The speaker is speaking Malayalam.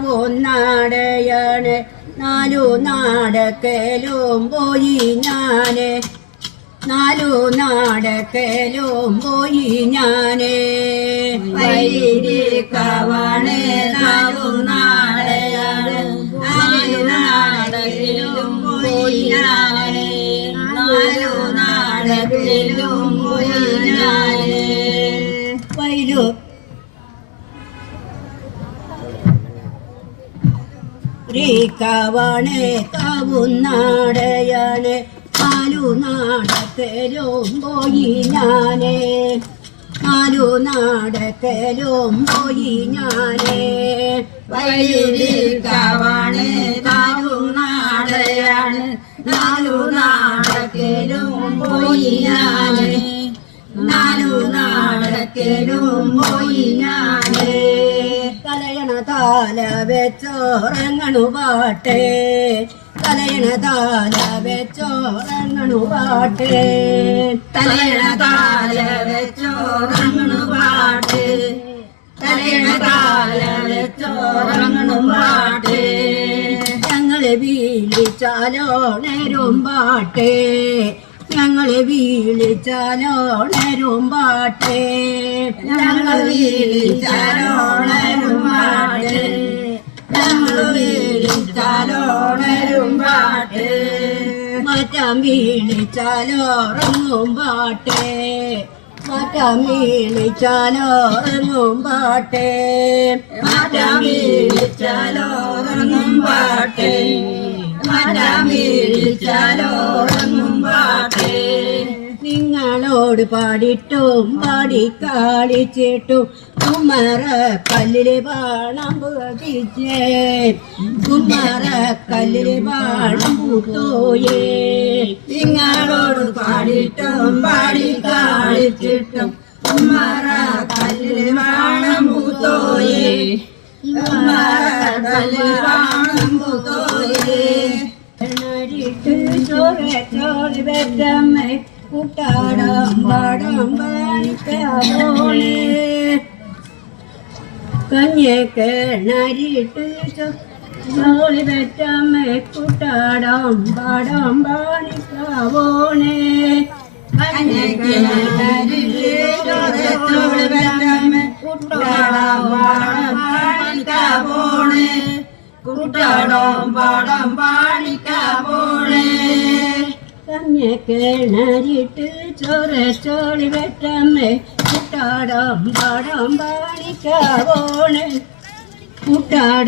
കാവുന്നാടയാണ് നാലു നാടക്കലും പോയി ഞാൻ. നാലു നാടക്കലും പോയി ഞാൻ. വൈദികവാണ് നാലു നാടയാണ്. നാലു നാടകത്തിലും പോയി ഞാൻ. നാലു നാടകത്തിലും പോയി ഞാൻ. വൈലു ീക്കാവാണ് കാവുന്നാടയാണ് നാലു നാടക്കലും പോയി ഞാൻ. നാലു നാടക്കലും പോയി ഞാൻ. വൈദികവാണ് നാലു നാടയാണ്. നാലു നാടകത്തിലും പോയി ഞാനെ. നാലു നാടകത്തിലും പോയി ഞാൻ. കലയണ താല വെച്ചോറങ്ങണു പാട്ടേ. തലയണ താല വെച്ചോറങ്ങണു പാട്ടേ. തലയണ താല വെച്ചോറങ്ങണു പാട്ടേ. തലയണ താല വെച്ചോറങ്ങണു പാട്ടേ. ഞങ്ങളെ വീലിച്ചാലോ നേരും പാട്ടേ. ഞങ്ങളെ വീളിച്ചാലോണരും പാട്ടേ. ഞങ്ങൾ വീളിച്ചാലോണരും പാട്ടേ. ഞങ്ങൾ വീളിച്ചാലോണരും പാട്ടേ. മാറ്റാം വീളിച്ചാലോ ഉറങ്ങും പാട്ടേ. മാറ്റാം വീളിച്ചാലോ ഉറങ്ങും പാട്ടേ. മാറ്റാം വീളിച്ചാലോറങ്ങും പാട്ടേ. മാറ്റാം വീളിച്ചാലോറങ്ങും പാട്ട് നിങ്ങളോട് പാടിട്ടും പാടി കാളിച്ചിട്ടു കുമാര കല്ലിലെ ബാണം പതിച്ചേ കുമാര കല്ലിലെ ബാണം പൂത്തോയേ. നിങ്ങളോട് പാടിട്ടും പാടി കാളിച്ചിട്ടും കുമാര കല്ലിലെ ബാണം പൂത്തോയേ. കുമാര കല്ലിൽ ബാണം പൂത്തോയേ. ചോറ ചോറ് വെച്ചമ്മേ. കുട്ടാടം പാടം പാടിക്കോളേ കഞ്ഞേക്ക് നരിട്ട് ചോളി വെച്ചമ്മേ കുട്ടാടം പാടം പാടിക്കാവോണേ കുട്ടാടോം പാടം പാടിക്കാ പോണേ കഞ്ഞേക്ക് കേണരിട്ട് ചോര ചോളി വെട്ടമ്മേ. കുട്ടാടം പാടം പാടിക്കാവോണേ. കുട്ടാടം